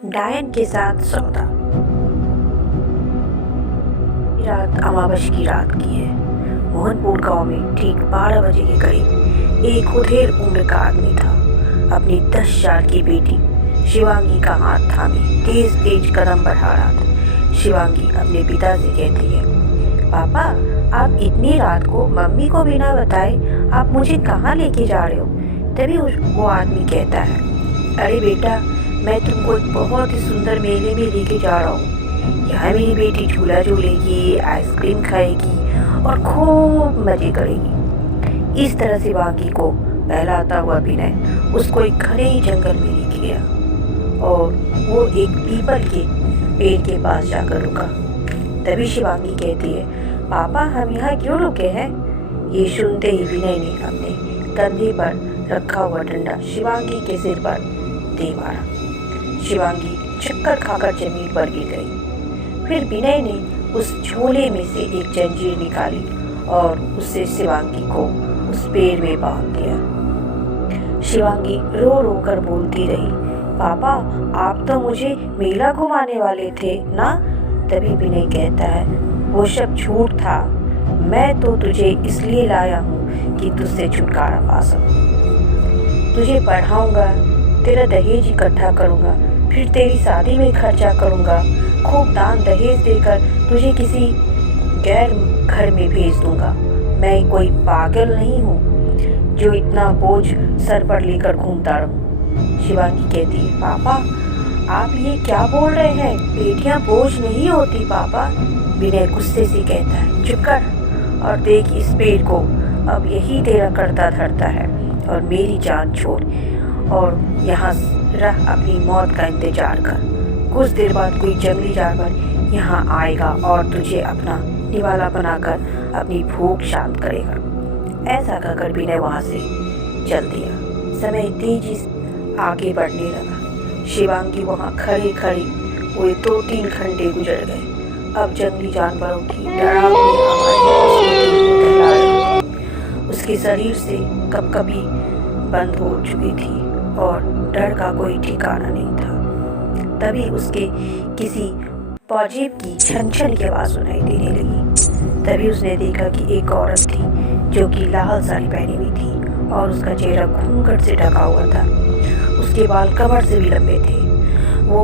डायन के साथ सौदा। रात अमावस की रात की है। मोहनपुर गांव में ठीक 12 बजे के करीब एक उधेड़ उम्र का आदमी था अपनी 10 साल की बेटी शिवांगी का हाथ थामे तेज तेज कदम बढ़ा रहा था। शिवांगी अपने पिता से कहती है, पापा आप इतनी रात को मम्मी को बिना बताए आप मुझे कहाँ लेके जा रहे हो। तभी वो आदमी कहता है, अरे बेटा मैं तुमको एक बहुत ही सुंदर मेले में लेके जा रहा हूँ। यहाँ मेरी बेटी झूला झूलेगी, आइसक्रीम खाएगी और खूब मजे करेगी। इस तरह से शिवांगी को बहलाता हुआ विनय उसको एक घने जंगल में लेके गया और वो एक पीपल के पेड़ के पास जाकर रुका। तभी शिवांगी कहती है, पापा हम यहाँ क्यों रुके हैं। ये सुनते ही विनय ने अपने कंधे पर रखा हुआ डंडा शिवांगी के सिर पर दे मारा। शिवांगी चक्कर खाकर जमीन पर गिर गई। फिर विनय ने उस झोले में से एक जंजीर निकाली और उससे शिवांगी को उस पेड़ में बांध दिया। शिवांगी रो रो कर बोलती रही, पापा आप तो मुझे मेला घुमाने वाले थे ना। तभी विनय कहता है, वो सब झूठ था, मैं तो तुझे इसलिए लाया हूँ कि तुझसे छुटकारा पा सकूं। तुझे पढ़ाऊंगा, तेरा दहेज इकट्ठा करूंगा, फिर तेरी शादी में खर्चा करूंगा, खूब दान दहेज देकर तुझे किसी गैर घर में भेज दूंगा। मैं कोई पागल नहीं हूँ जो इतना बोझ सर पर लेकर घूमता रहूं। शिवांगी कहती है, पापा आप ये क्या बोल रहे हैं, बेटियां बोझ नहीं होती पापा। विनय गुस्से से कहता है, चुप कर और देख इस पेड़ को, अब यही तेरा करता धरता है और मेरी जान छोड़ और यहाँ रह अपनी मौत का इंतजार कर। कुछ देर बाद कोई जंगली जानवर यहाँ आएगा और तुझे अपना निवाला बनाकर अपनी भूख शांत करेगा। ऐसा कहकर विनय वहाँ से चल दिया। समय तेजी से आगे बढ़ने लगा। शिवांगी वहाँ खड़े खड़े हुए 2-3 घंटे गुजर गए। अब जंगली जानवरों की डरावनी आवाज़ें उसके शरीर से कभी बंद हो चुकी थी और डर का कोई ठिकाना नहीं था। तभी उसके किसी पाजेब की छन छन की आवाज़ सुनाई देने लगी। तभी उसने देखा कि एक औरत थी जो कि लाल साड़ी पहनी हुई थी और उसका चेहरा घूंघट से ढका हुआ था। उसके बाल कमर से भी लंबे थे। वो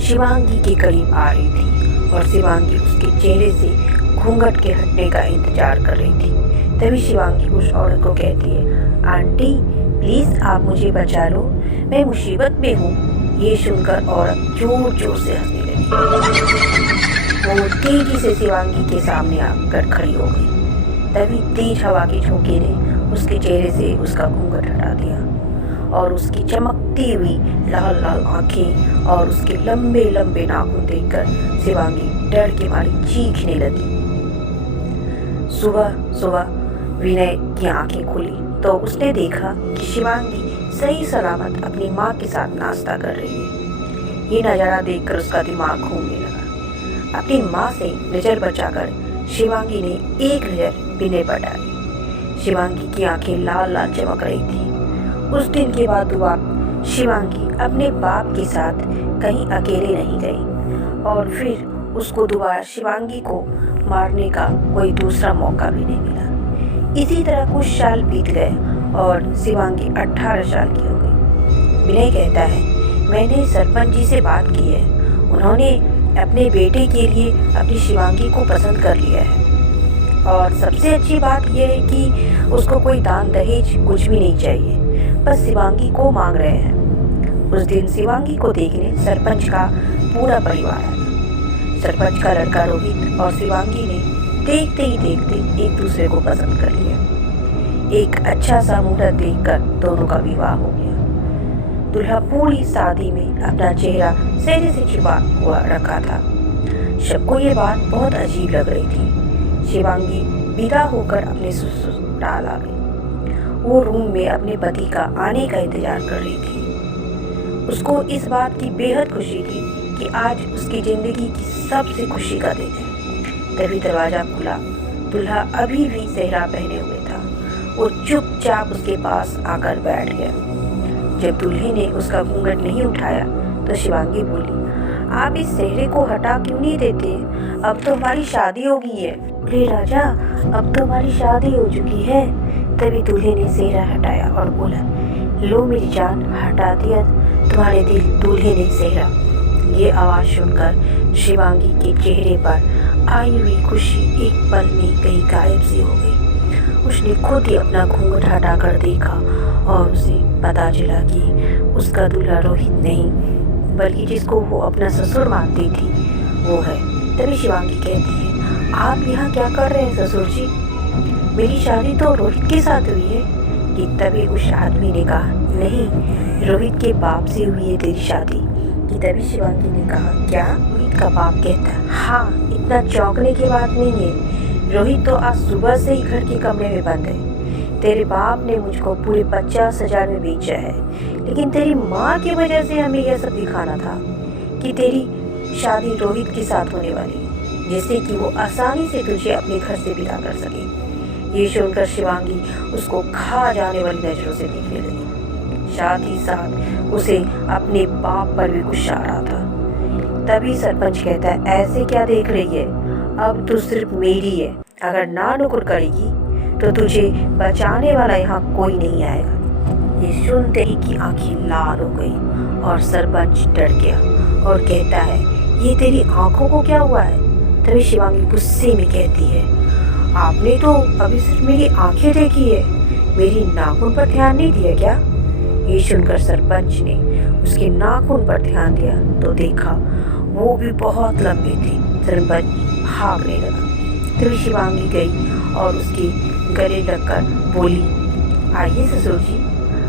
शिवांगी के करीब आ रही थी और शिवांगी उसके चेहरे से घूंघट के हटने का इंतजार कर रही थी। तभी शिवांगी उस औरत को कहती है, आंटी प्लीज़ आप मुझे बचा लो, मैं मुसीबत में हूँ। ये सुनकर औरत जोर जोर से हंसने लगी। वो तेजी से शिवांगी के सामने आकर खड़ी हो गई। तभी तेज हवा के झोंके ने उसके चेहरे से उसका घूंघट हटा दिया और उसकी चमकती हुई लाल लाल आंखें और उसके लंबे लंबे नाखून देखकर शिवांगी डर के मारी चीखने लगी। सुबह सुबह विनय की आंखें खुली तो उसने देखा कि शिवांगी सही सलामत अपनी माँ के साथ नाश्ता कर रही है। ये नज़ारा देखकर उसका दिमाग घूमने लगा। अपनी माँ से नज़र बचाकर शिवांगी ने एक नज़र विनय पर डाली। शिवांगी की आंखें लाल लाल चमक रही थी। उस दिन के बाद दुआ शिवांगी अपने बाप के साथ कहीं अकेले नहीं गई और फिर उसको दोबारा शिवांगी को मारने का कोई दूसरा मौका भी नहीं मिला। इसी तरह कुछ साल बीत गए और शिवांगी 18 साल की हो गई। विनय कहता है, मैंने सरपंच जी से बात की है, उन्होंने अपने बेटे के लिए अपनी शिवांगी को पसंद कर लिया है और सबसे अच्छी बात यह है कि उसको कोई दान दहेज कुछ भी नहीं चाहिए, बस शिवांगी को मांग रहे हैं। उस दिन शिवांगी को देखने सरपंच का पूरा परिवार आया। सरपंच का लड़का रोहित और शिवांगी ने देखते ही देखते एक दूसरे को पसंद कर लिया। एक अच्छा सा मुहूर्त देखकर दोनों का विवाह हो गया। दूल्हा पूरी शादी में अपना चेहरा सेहरे से छिपा हुआ रखा था। सबको ये बात बहुत अजीब लग रही थी। शिवांगी विदा होकर अपने ससुराल आ गई। वो रूम में अपने पति का आने का इंतजार कर रही थी। उसको इस बात की बेहद खुशी थी कि आज उसकी जिंदगी की सबसे खुशी का दिन है। तभी दरवाजा खुला। दूल्हा अभी भी सेहरा पहने हुए था। वो चुपचाप उसके पास आकर बैठ गया। जब दूल्हे ने उसका घूंघट नहीं उठाया तो शिवांगी बोली, आप इस सेहरे को हटा क्यों नहीं देते? अब तो हमारी शादी हो गई है। बोले, राजा अब तो हमारी शादी हो चुकी है। तभी दूल्हे ने सेहरा हटाया और बोला, लो मेरी जान, हटा दिया तुम्हारे दिल दूल्हे ने सेहरा। ये आवाज़ सुनकर शिवांगी के चेहरे पर आई हुई खुशी एक पल में कहीं गायब सी हो गई। उसने खुद ही अपना घूंघट हटाकर देखा और उसे पता चला कि उसका दूल्हा रोहित नहीं, बल्कि जिसको वो अपना ससुर मानती थी वो है। तभी शिवांगी कहती है, आप यहाँ क्या कर रहे हैं ससुर जी? मेरी शादी तो रोहित के साथ हुई है। कि तभी उस आदमी ने कहा, नहीं, रोहित के बाप से हुई है तेरी शादी। कि तभी शिवांगी ने कहा, क्या? रोहित का बाप कहता है, हाँ, इतना चौंकने की बात नहीं है। रोहित तो आज सुबह से ही घर के कमरे में बंद है। तेरे बाप ने मुझको पूरे 50,000 में बेचा है, लेकिन तेरी माँ की वजह से हमें यह सब दिखाना था कि तेरी शादी रोहित के साथ होने वाली है, जिससे कि वो आसानी से तुझे अपने घर से विदा कर सके। ये सुनकर शिवांगी उसको खा जाने वाली नजरों से देखने लगी। साथ ही साथ उसे अपने बाप पर भी गुस्सा आ रहा था। तभी सरपंच कहता है, ऐसे क्या देख रही है? अब तू सिर्फ मेरी है। अगर ना नुकुर करेगी तो तुझे बचाने वाला यहाँ कोई नहीं आएगा। ये सुनते ही की आंखें लाल हो गई और सरपंच डर गया और कहता है, ये तेरी आंखों को क्या हुआ है? तभी शिवांगी गुस्से में कहती है, आपने तो अभी सिर्फ मेरी आंखें देखी है, मेरी नाखून पर ध्यान नहीं दिया क्या? ये सुनकर सरपंच ने उसके नाखून पर ध्यान दिया तो देखा वो भी बहुत लंबे थे। सरपंच भागने लगा। तभी शिवांगी गई और उसके गले लगकर बोली, आइए ससुर जी,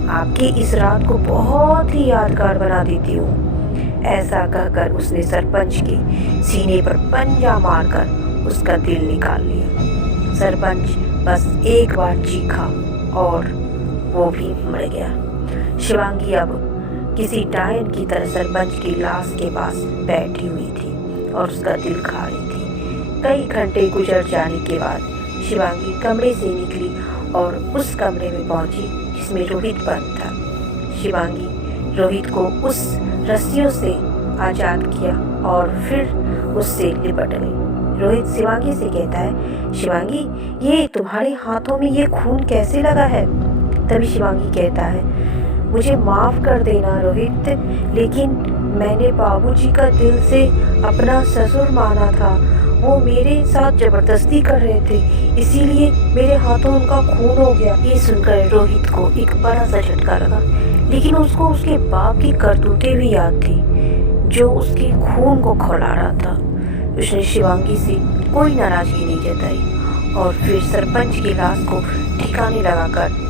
आपकी इस रात को बहुत ही यादगार बना देती हूँ। ऐसा कहकर उसने सरपंच के सीने पर पंजा मारकर उसका दिल निकाल लिया। सरपंच बस एक बार चीखा और वो भी मर गया। शिवांगी अब किसी डायन की तरह सरपंच की लाश के पास बैठी हुई थी और उसका दिल खा रही थी। कई घंटे गुजर जाने के बाद शिवांगी कमरे से निकली और उस कमरे में पहुंची जिसमें रोहित बंद था। शिवांगी रोहित को उस रस्सियों से आज़ाद किया और फिर उससे लिपट गई। रोहित शिवांगी से कहता है, शिवांगी, ये तुम्हारे हाथों में ये खून कैसे लगा है? तभी शिवांगी कहता है, मुझे माफ़ कर देना रोहित, लेकिन मैंने बाबूजी का दिल से अपना ससुर माना था। वो मेरे साथ ज़बरदस्ती कर रहे थे, इसीलिए मेरे हाथों उनका खून हो गया। ये सुनकर रोहित को एक बड़ा सा झटका लगा, लेकिन उसको उसके बाप की करतूतें भी याद थी जो उसके खून को खौला रहा था। उसने शिवांगी से कोई नाराज़गी नहीं जताई और फिर सरपंच की लाश को ठिकाने लगाकर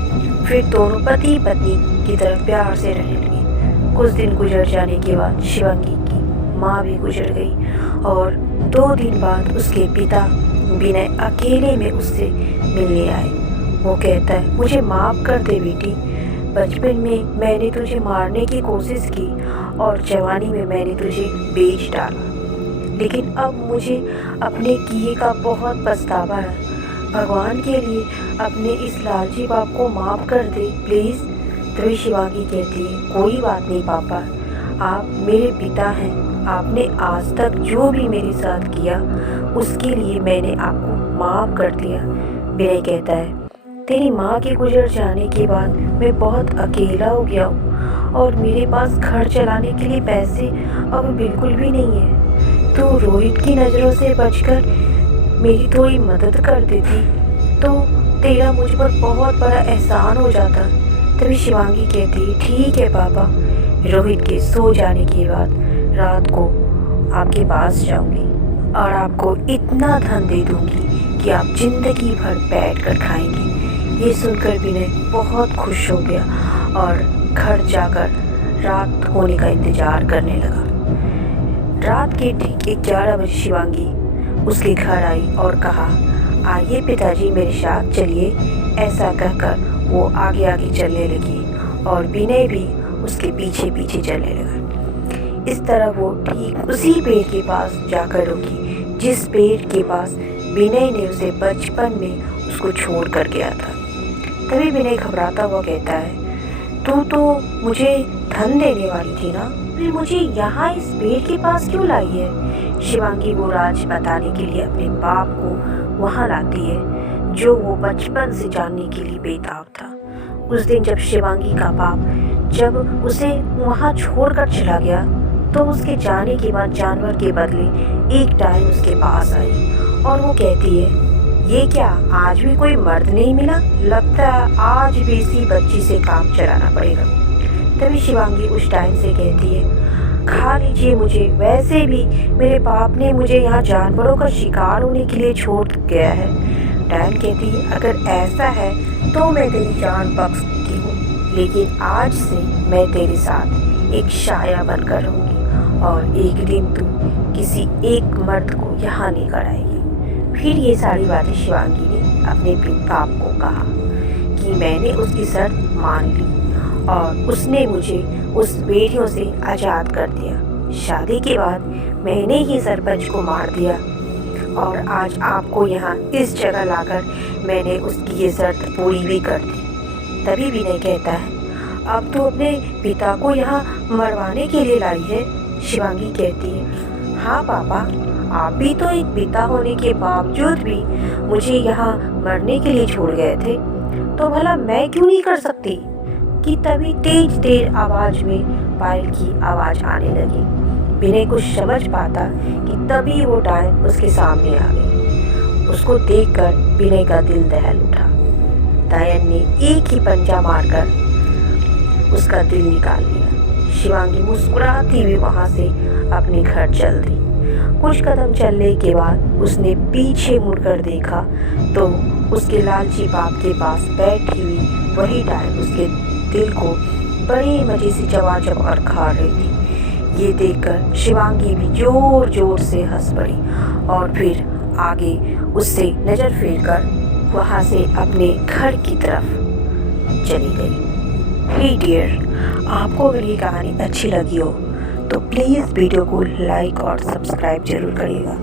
फिर दोनों पति पत्नी की तरफ प्यार से रहने लगे। कुछ दिन गुजर जाने के बाद शिवांगी की माँ भी गुजर गई और 2 दिन बाद उसके पिता विनय अकेले में उससे मिलने आए। वो कहता है, मुझे माफ़ कर दे बेटी, बचपन में मैंने तुझे मारने की कोशिश की और जवानी में मैंने तुझे बेच डाला, लेकिन अब मुझे अपने किए का बहुत पछतावा है। भगवान के लिए अपने इस लालची बाप को माफ़ कर दे प्लीज़। तभी शिवांगी कहती है, कोई बात नहीं पापा, आप मेरे पिता हैं। आपने आज तक जो भी मेरे साथ किया उसके लिए मैंने आपको माफ़ कर दिया। विनय कहता है, तेरी माँ के गुजर जाने के बाद मैं बहुत अकेला हो गया हूँ और मेरे पास घर चलाने के लिए पैसे अब बिल्कुल भी नहीं है। तो रोहित की नज़रों से बचकर मेरी थोड़ी मदद कर देती तो तेरा मुझ पर बहुत बड़ा एहसान हो जाता। तभी शिवांगी कहती है, ठीक है पापा, रोहित के सो जाने के बाद रात को आपके पास जाऊंगी और आपको इतना धन दे दूंगी कि आप जिंदगी भर बैठ कर खाएंगे। ये सुनकर विनय बहुत खुश हो गया और घर जाकर रात होने का इंतज़ार करने लगा। रात के ठीक 11 बजे शिवांगी उसके घर आई और कहा, आइए पिताजी मेरे साथ चलिए। ऐसा कहकर वो आगे आगे चलने लगी और विनय भी उसके पीछे पीछे चलने लगा। इस तरह वो ठीक उसी पेड़ के पास जाकर रुकी जिस पेड़ के पास विनय ने उसे बचपन में उसको छोड़ कर गया था। तभी विनय घबराता हुआ कहता है, तू तो मुझे धन देने वाली थी ना? फिर मुझे यहाँ इस पेड़ के पास क्यों लाई है? शिवांगी वो राज बताने के लिए अपने बाप को वहाँ लाती है जो वो बचपन से जानने के लिए बेताब था। उस दिन जब शिवांगी का बाप जब उसे वहाँ छोड़कर चला गया तो उसके जाने के बाद जानवर के बदले एक टाइम उसके पास आई और वो कहती है, ये क्या आज भी कोई मर्द नहीं मिला? लगता है आज भी इसी बच्ची से काम चलाना पड़ेगा। तभी शिवांगी उस टाइम से कहती है, खा लीजिए मुझे, वैसे भी मेरे बाप ने मुझे यहाँ जानवरों का शिकार होने के लिए छोड़ गया है। टाइम कहती है, अगर ऐसा है तो मैं तेरी जान बख्श सकती हूँ, लेकिन आज से मैं तेरे साथ एक शाया बनकर रहूँगी और एक दिन तू किसी एक मर्द को यहाँ लेकर आएगी। फिर ये सारी बातें शिवांगी ने अपने बाप को कहा कि मैंने उसकी शर्त मान ली और उसने मुझे उस बेटियों से आज़ाद कर दिया। शादी के बाद मैंने ही सरपंच को मार दिया और आज आपको यहाँ इस जगह लाकर मैंने उसकी ये शर्त पूरी भी कर दी। तभी विनय कहता है, अब तो अपने पिता को यहाँ मरवाने के लिए लाई है। शिवांगी कहती है, हाँ पापा, आप भी तो एक पिता होने के बावजूद भी मुझे यहाँ मरने के लिए छोड़ गए थे, तो भला मैं क्यों नहीं कर सकती? कि तभी तेज तेज आवाज में पायल की आवाज आने लगी। विनय कुछ समझ पाता कि तभी वो डायन उसके सामने आ गई। उसको देखकर विनय का दिल दहल उठा। डायन ने एक ही पंजा मारकर उसका दिल निकाल लिया। शिवांगी मुस्कुराती हुई वहां से अपने घर चल दी। कुछ कदम चलने के बाद उसने पीछे मुड़कर देखा तो उसके लालची बाप के पास बैठी हुई वही डायन उसके दिल को बड़े मजे से चबा चबा खा रही थी। ये देखकर शिवांगी भी जोर जोर से हंस पड़ी और फिर आगे उससे नज़र फेरकर वहाँ से अपने घर की तरफ चली गई। हे डियर, आपको अगर ये कहानी अच्छी लगी हो तो प्लीज़ वीडियो को लाइक और सब्सक्राइब जरूर करिएगा।